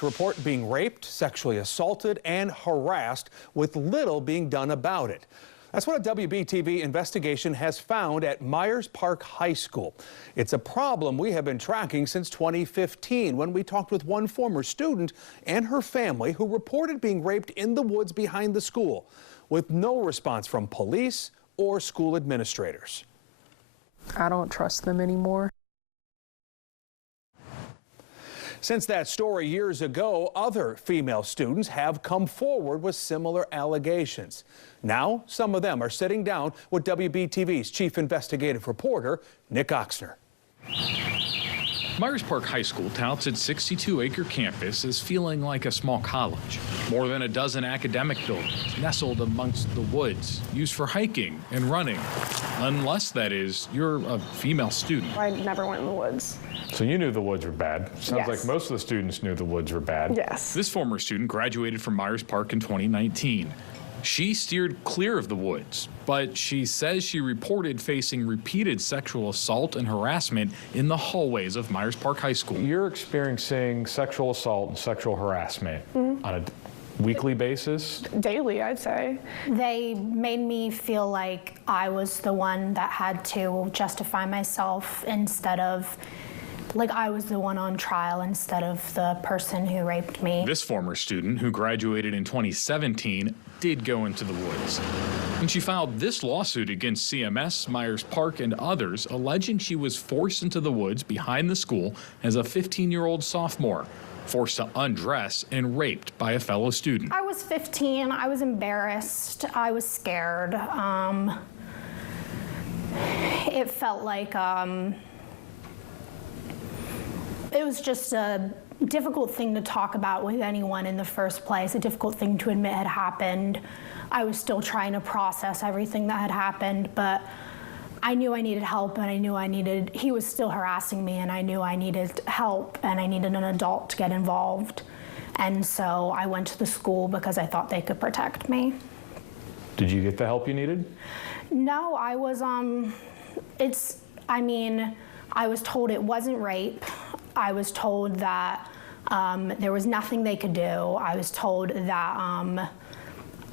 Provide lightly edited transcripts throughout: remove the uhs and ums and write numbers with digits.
students report being raped, sexually assaulted, and harassed with little being done about it. That's what a WBTV investigation has found at Myers Park High School. It's a problem we have been tracking since 2015 when we talked with one former student and her family who reported being raped in the woods behind the school, with no response from police or school administrators. I don't trust them anymore. Since that story years ago, other female students have come forward with similar allegations. Now, some of them are sitting down with WBTV's chief investigative reporter, Nick Oxner. Myers Park High School touts its 62-acre campus as feeling like a small college. More than a dozen academic buildings nestled amongst the woods, used for hiking and running. Unless, that is, you're a female student. I never went in the woods. So you knew the woods were bad. Sounds Yes. like most of the students knew the woods were bad. Yes. This former student graduated from Myers Park in 2019. She steered clear of the woods, but she says she reported facing repeated sexual assault and harassment in the hallways of Myers Park High School. You're experiencing sexual assault and sexual harassment on a weekly basis? Daily, I'd say. They made me feel like I was the one that had to justify myself instead of, like I was the one on trial instead of the person who raped me. This former student, who graduated in 2017, did go into the woods. And she filed this lawsuit against CMS, Myers Park, and others, alleging she was forced into the woods behind the school as a 15-year-old sophomore, forced to undress and raped by a fellow student. I was 15, I was embarrassed, I was scared. It felt like it was just a difficult thing to talk about with anyone in the first place, a difficult thing to admit had happened. I was still trying to process everything that had happened, but I knew I needed help, and I knew he was still harassing me, and I knew I needed help, and I needed an adult to get involved. And so I went to the school because I thought they could protect me. Did you get the help you needed? No, I was, I was told it wasn't rape. I was told that there was nothing they could do. I was told that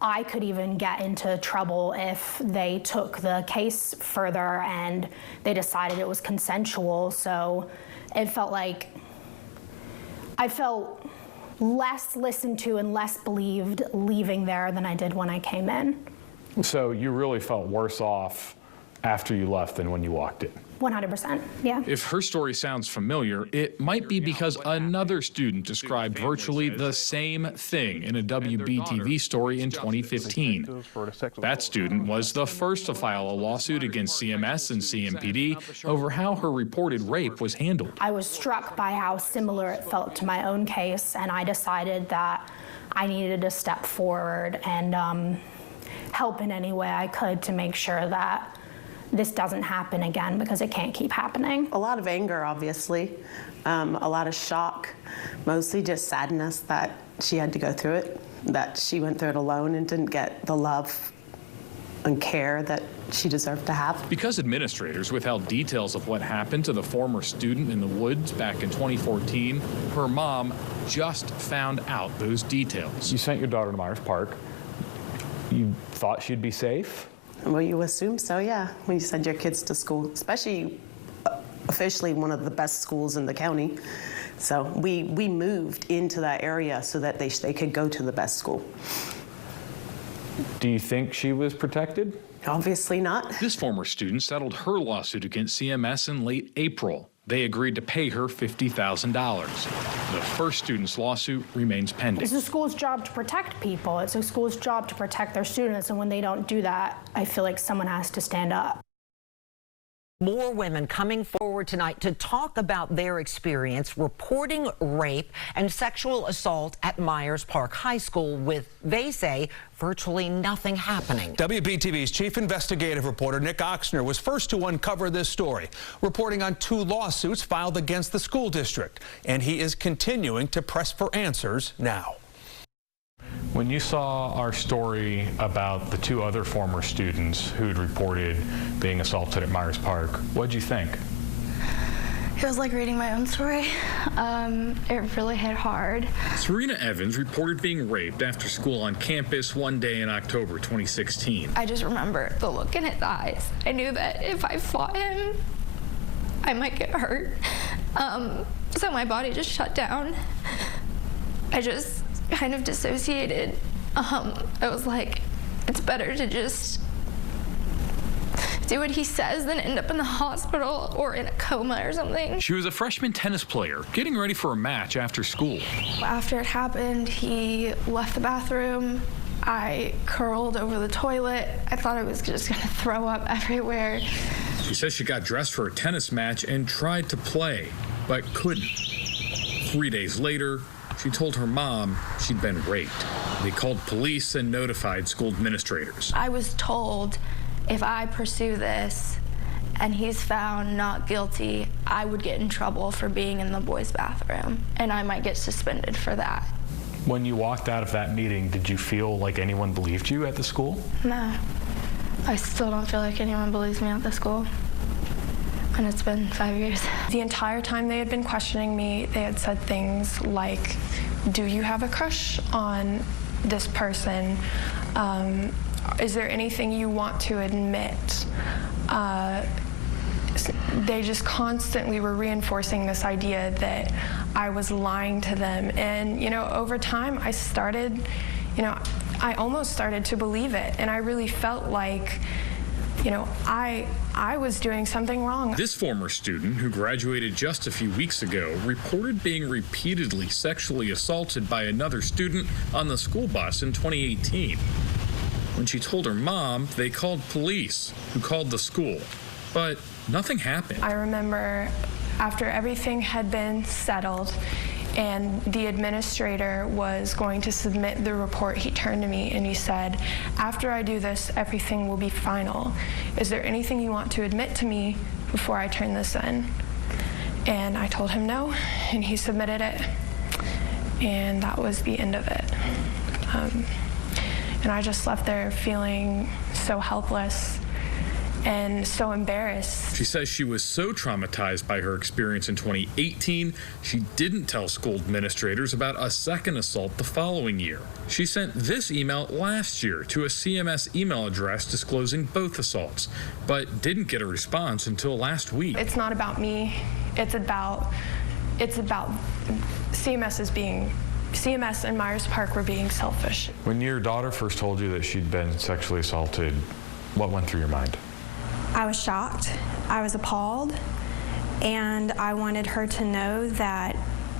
I could even get into trouble if they took the case further and they decided it was consensual. So it felt like I felt less listened to and less believed leaving there than I did when I came in. So you really felt worse off after you left than when you walked in? 100%, yeah. If her story sounds familiar, it might be because another student described virtually the same thing in a WBTV story in 2015. That student was the first to file a lawsuit against CMS and CMPD over how her reported rape was handled. I was struck by how similar it felt to my own case, and I decided that I needed to step forward and help in any way I could to make sure that this doesn't happen again, because it can't keep happening. A lot of anger, obviously, a lot of shock, mostly just sadness that she had to go through it, that she went through it alone and didn't get the love and care that she deserved to have. Because administrators withheld details of what happened to the former student in the woods back in 2014, her mom just found out those details. You sent your daughter to Myers Park. You thought she'd be safe? Well, you assume so, yeah, when you send your kids to school, especially officially one of the best schools in the county. So we moved into that area so that they could go to the best school. Do you think she was protected? Obviously not. This former student settled her lawsuit against CMS in late April. They agreed to pay her $50,000. The first student's lawsuit remains pending. It's a school's job to protect people. It's a school's job to protect their students, and when they don't do that, I feel like someone has to stand up. More women coming forward tonight to talk about their experience reporting rape and sexual assault at Myers Park High School with, they say, virtually nothing happening. WBTV's chief investigative reporter Nick Oxner was first to uncover this story, reporting on 2 lawsuits filed against the school district, and he is continuing to press for answers now. When you saw our story about the 2 other former students who'd reported being assaulted at Myers Park, what'd you think? It was like reading my own story. It really hit hard. Serena Evans reported being raped after school on campus one day in October 2016. I just remember the look in his eyes. I knew that if I fought him, I might get hurt. So my body just shut down. I just kind of dissociated. I was like, it's better to just do what he says than end up in the hospital or in a coma or something. She was a freshman tennis player getting ready for a match after school. After it happened, he left the bathroom. I curled over the toilet. I thought I was just gonna throw up everywhere. She says she got dressed for a tennis match and tried to play, but couldn't. 3 days later, she told her mom she'd been raped. They called police and notified school administrators. I was told if I pursue this and he's found not guilty, I would get in trouble for being in the boys' bathroom, and I might get suspended for that. When you walked out of that meeting, did you feel like anyone believed you at the school? No, I still don't feel like anyone believes me at the school. And it's been 5 years. The entire time they had been questioning me, they had said things like, do you have a crush on this person? Is there anything you want to admit? They just constantly were reinforcing this idea that I was lying to them. And, you know, over time, I started, I almost started to believe it. And I really felt like, I was doing something wrong. This former student, who graduated just a few weeks ago, reported being repeatedly sexually assaulted by another student on the school bus in 2018. When she told her mom, they called police, who called the school. But nothing happened. I remember after everything had been settled and the administrator was going to submit the report, he turned to me and he said, after I do this, everything will be final. Is there anything you want to admit to me before I turn this in? And I told him no, and he submitted it. And that was the end of it. And I just left there feeling so helpless and so embarrassed. She says she was so traumatized by her experience in 2018, she didn't tell school administrators about a second assault the following year. She sent this email last year to a CMS email address disclosing both assaults, but didn't get a response until last week. It's not about me. It's about CMS and Myers Park were being selfish. When your daughter first told you that she'd been sexually assaulted, what went through your mind? I was shocked, I was appalled, and I wanted her to know that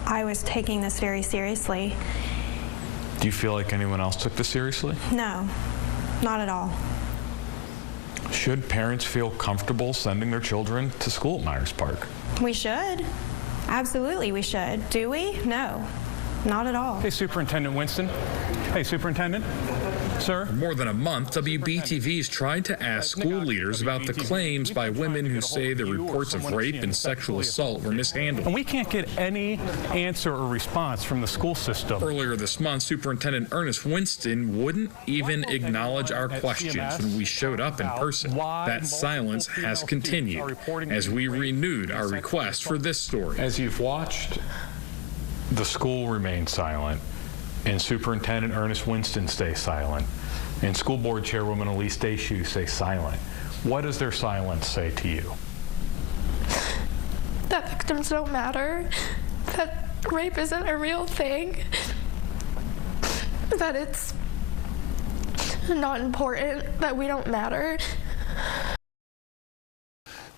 I was taking this very seriously. Do you feel like anyone else took this seriously? No, not at all. Should parents feel comfortable sending their children to school at Myers Park? We should. Absolutely we should. Do we? No, not at all. Hey, Superintendent Winston. Hey, Superintendent. Sir? For more than a month, WBTV's tried to ask school leaders about the claims by women who say the reports of rape and sexual assault were mishandled. And we can't get any answer or response from the school system. Earlier this month, Superintendent Ernest Winston wouldn't even acknowledge our questions when we showed up in person. That silence has continued as we renewed our request for this story. As you've watched the school remain silent, and Superintendent Ernest Winston stay silent, and School Board Chairwoman Elise Deshoe stay silent, what does their silence say to you? That victims don't matter, that rape isn't a real thing, that it's not important, that we don't matter.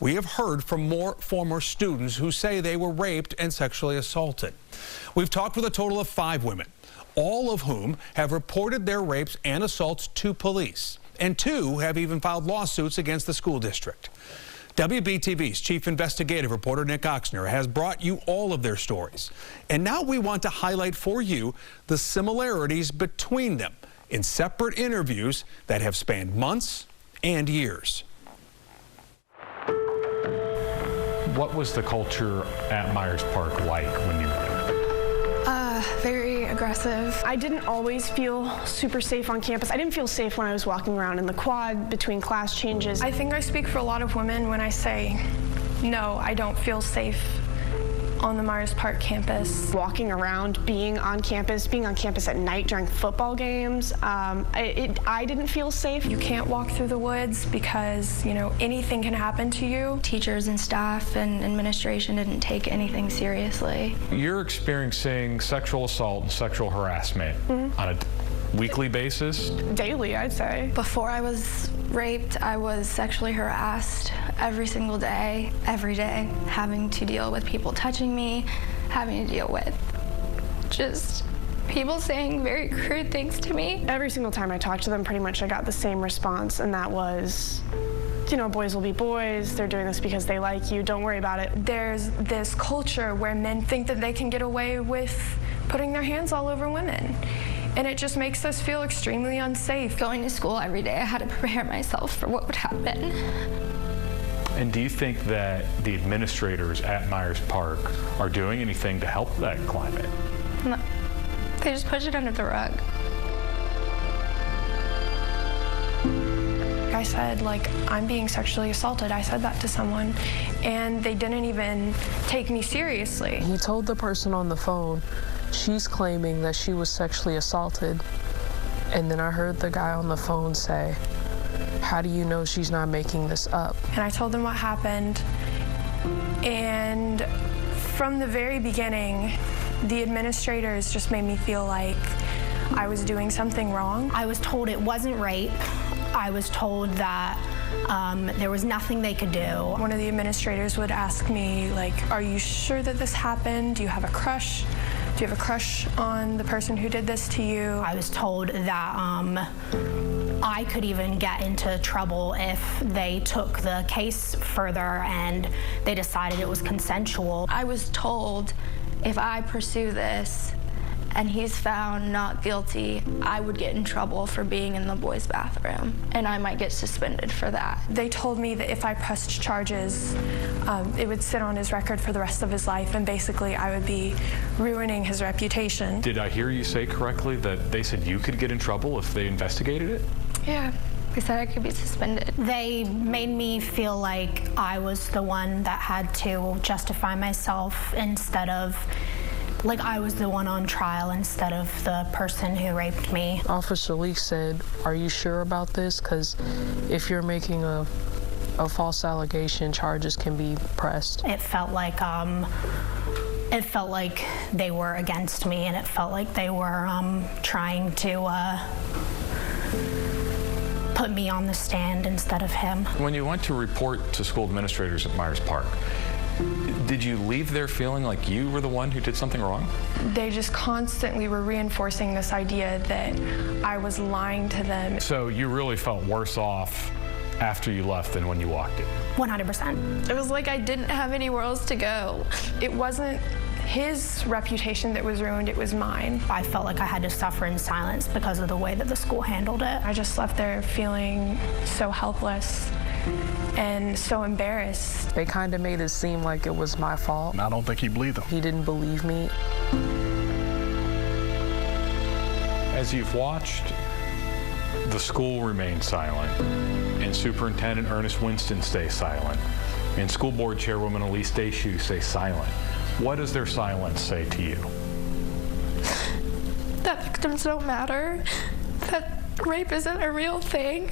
We have heard from more former students who say they were raped and sexually assaulted. We've talked with a total of 5 women, all of whom have reported their rapes and assaults to police, and 2 have even filed lawsuits against the school district. WBTV's chief investigative reporter Nick Oxner has brought you all of their stories, and now we want to highlight for you the similarities between them in separate interviews that have spanned months and years. What was the culture at Myers Park like when you were there? Very aggressive. I didn't always feel super safe on campus. I didn't feel safe when I was walking around in the quad between class changes. I think I speak for a lot of women when I say, no, I don't feel safe on the Myers Park campus. Walking around, being on campus at night during football games, I didn't feel safe. You can't walk through the woods because, you know, anything can happen to you. Teachers and staff and administration didn't take anything seriously. You're experiencing sexual assault and sexual harassment on a weekly basis? Daily, I'd say. Before I was raped, I was sexually harassed every single day, every day, having to deal with people touching me, having to deal with just people saying very crude things to me. Every single time I talked to them, pretty much I got the same response, and that was, you know, boys will be boys, they're doing this because they like you, don't worry about it. There's this culture where men think that they can get away with putting their hands all over women. And it just makes us feel extremely unsafe. Going to school every day, I had to prepare myself for what would happen. And do you think that the administrators at Myers Park are doing anything to help that climate? No. They just push it under the rug. I said, like, I'm being sexually assaulted. I said that to someone, and they didn't even take me seriously. He told the person on the phone, she's claiming that she was sexually assaulted. And then I heard the guy on the phone say, how do you know she's not making this up? And I told them what happened. And from the very beginning, the administrators just made me feel like I was doing something wrong. I was told it wasn't rape. I was told that there was nothing they could do. One of the administrators would ask me, like, are you sure that this happened? Do you have a crush? Do you have a crush on the person who did this to you? I was told that I could even get into trouble if they took the case further and they decided it was consensual. I was told if I pursue this and he's found not guilty, I would get in trouble for being in the boys' bathroom, and I might get suspended for that. They told me that if I pressed charges, it would sit on his record for the rest of his life, and basically I would be ruining his reputation. Did I hear you say correctly that they said you could get in trouble if they investigated it? Yeah. They said I could be suspended. They made me feel like I was the one that had to justify myself instead of, like, I was the one on trial instead of the person who raped me. Officer Lee said, are you sure about this? Because if you're making a false allegation, charges can be pressed. It felt like they were against me, and it felt like they were trying to put me on the stand instead of him. When you went to report to school administrators at Myers Park, did you leave there feeling like you were the one who did something wrong? They just constantly were reinforcing this idea that I was lying to them. So you really felt worse off after you left than when you walked in? 100%. It was like I didn't have anywhere else to go. It wasn't his reputation that was ruined, it was mine. I felt like I had to suffer in silence because of the way that the school handled it. I just left there feeling so helpless and so embarrassed. They kind of made it seem like it was my fault. I don't think he believed them. He didn't believe me. As you've watched the school remain silent, and Superintendent Ernest Winston stay silent, and School Board Chairwoman Elise Deshoe stay silent, what does their silence say to you? That victims don't matter, that rape isn't a real thing,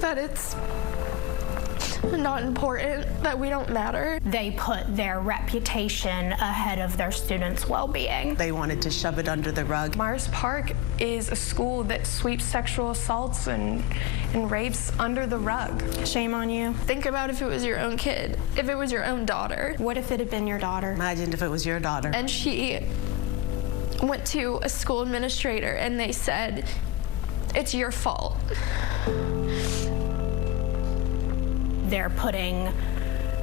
that it's not important, that we don't matter. They put their reputation ahead of their students' well-being. They wanted to shove it under the rug. Myers Park is a school that sweeps sexual assaults and rapes under the rug. Shame on you. Think about if it was your own kid, if it was your own daughter. What if it had been your daughter? Imagine if it was your daughter. And she went to a school administrator and they said, it's your fault. They're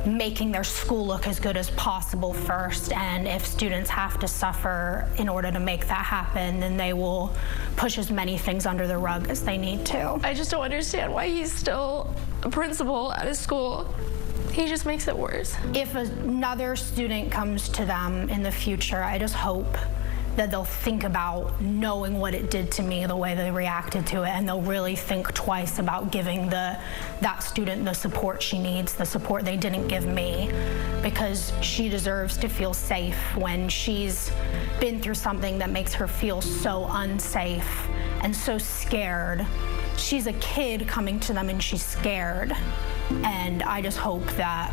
making their school look as good as possible first, and if students have to suffer in order to make that happen, then they will push as many things under the rug as they need to. I just don't understand why he's still a principal at his school. He just makes it worse. If another student comes to them in the future, I just hope that they'll think about knowing what it did to me, the way they reacted to it, and they'll really think twice about giving that student the support she needs, the support they didn't give me, because she deserves to feel safe when she's been through something that makes her feel so unsafe and so scared. She's a kid coming to them and she's scared, and I just hope that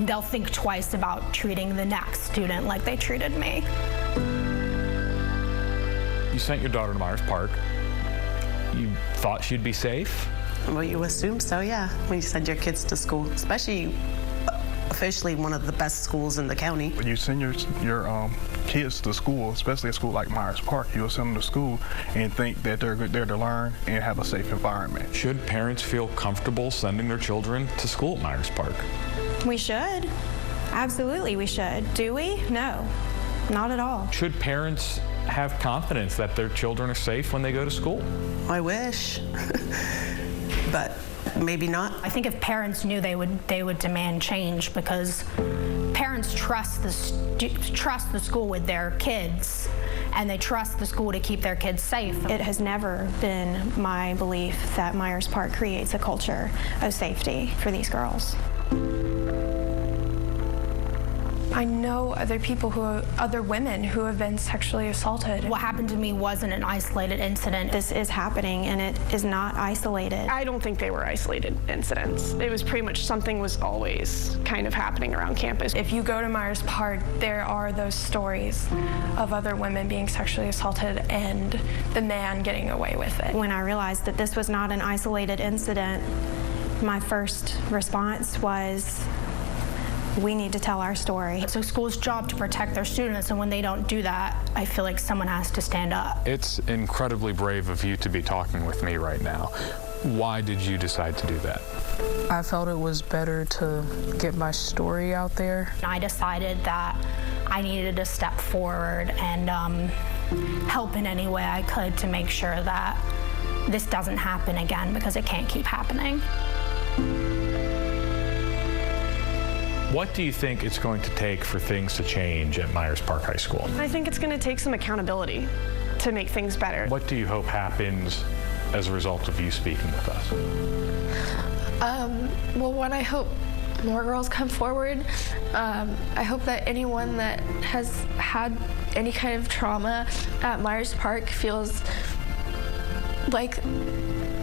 they'll think twice about treating the next student like they treated me. You sent your daughter to Myers Park. You thought she'd be safe? Well, you assume so, yeah, when you send your kids to school, especially officially one of the best schools in the county. When you send your kids to school, especially a school like Myers Park, you'll send them to school and think that they're there to learn and have a safe environment. Should parents feel comfortable sending their children to school at Myers Park? We should. Absolutely, we should. Do we? No, not at all. Should parents have confidence that their children are safe when they go to school? I wish, but maybe not. I think if parents knew, they would demand change, because parents trust the school with their kids, and they trust the school to keep their kids safe. It has never been my belief that Myers Park creates a culture of safety for these girls. I know other women who have been sexually assaulted. What happened to me wasn't an isolated incident. This is happening, and it is not isolated. I don't think they were isolated incidents. It was pretty much something was always kind of happening around campus. If you go to Myers Park, there are those stories of other women being sexually assaulted and the man getting away with it. When I realized that this was not an isolated incident, my first response was, we need to tell our story. It's a school's job to protect their students, and when they don't do that, I feel like someone has to stand up. It's incredibly brave of you to be talking with me right now. Why did you decide to do that? I felt it was better to get my story out there. I decided that I needed to step forward and help in any way I could to make sure that this doesn't happen again, because it can't keep happening. What do you think it's going to take for things to change at Myers Park High School? I think it's going to take some accountability to make things better. What do you hope happens as a result of you speaking with us? Well, one, I hope more girls come forward. I hope that anyone that has had any kind of trauma at Myers Park feels like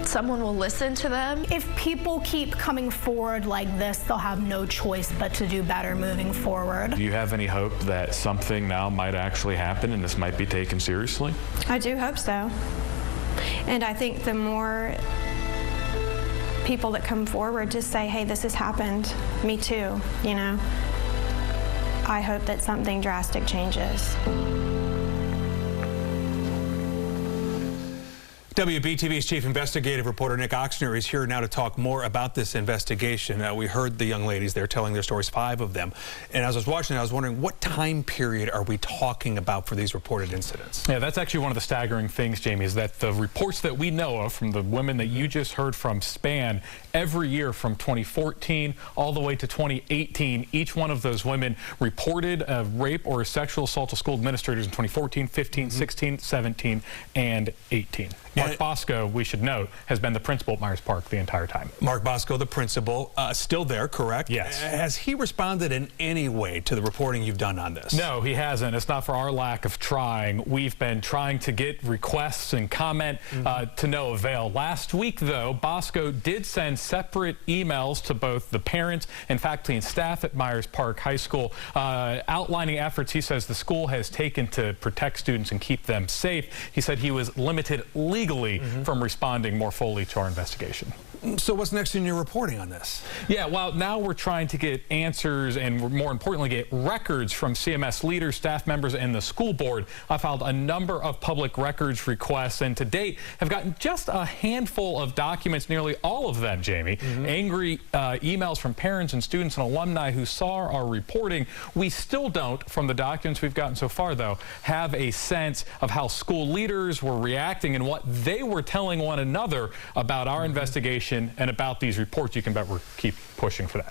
someone will listen to them. If people keep coming forward like this, they'll have no choice but to do better moving forward. Do you have any hope that something now might actually happen and this might be taken seriously? I do hope so. And I think the more people that come forward just say, hey, this has happened, me too, you know, I hope that something drastic changes. WBTV's chief investigative reporter Nick Oxner is here now to talk more about this investigation. We heard the young ladies there telling their stories, 5 of them. And as I was watching, I was wondering, what time period are we talking about for these reported incidents? Yeah, that's actually one of the staggering things, Jamie, is that the reports that we know of from the women that you just heard from span every year from 2014 all the way to 2018. Each one of those women reported a rape or a sexual assault to school administrators in 2014, 15, 16, 17, and 18. Mark Bosco, we should note, has been the principal at Myers Park the entire time. Mark Bosco, the principal, still there, correct? Yes. Has he responded in any way to the reporting you've done on this? No, he hasn't. It's not for our lack of trying. We've been trying to get requests and comment to no avail. Last week, though, Bosco did send separate emails to both the parents and faculty and staff at Myers Park High School outlining efforts he says the school has taken to protect students and keep them safe. He said he was limited legally from responding more fully to our investigation. So what's next in your reporting on this? Yeah, well, now we're trying to get answers and, more importantly, get records from CMS leaders, staff members, and the school board. I filed a number of public records requests, and to date have gotten just a handful of documents, nearly all of them, Jamie. Angry emails from parents and students and alumni who saw our reporting. We still don't, from the documents we've gotten so far, though, have a sense of how school leaders were reacting and what they were telling one another about our investigation and about these reports. You can bet we'll keep pushing for that.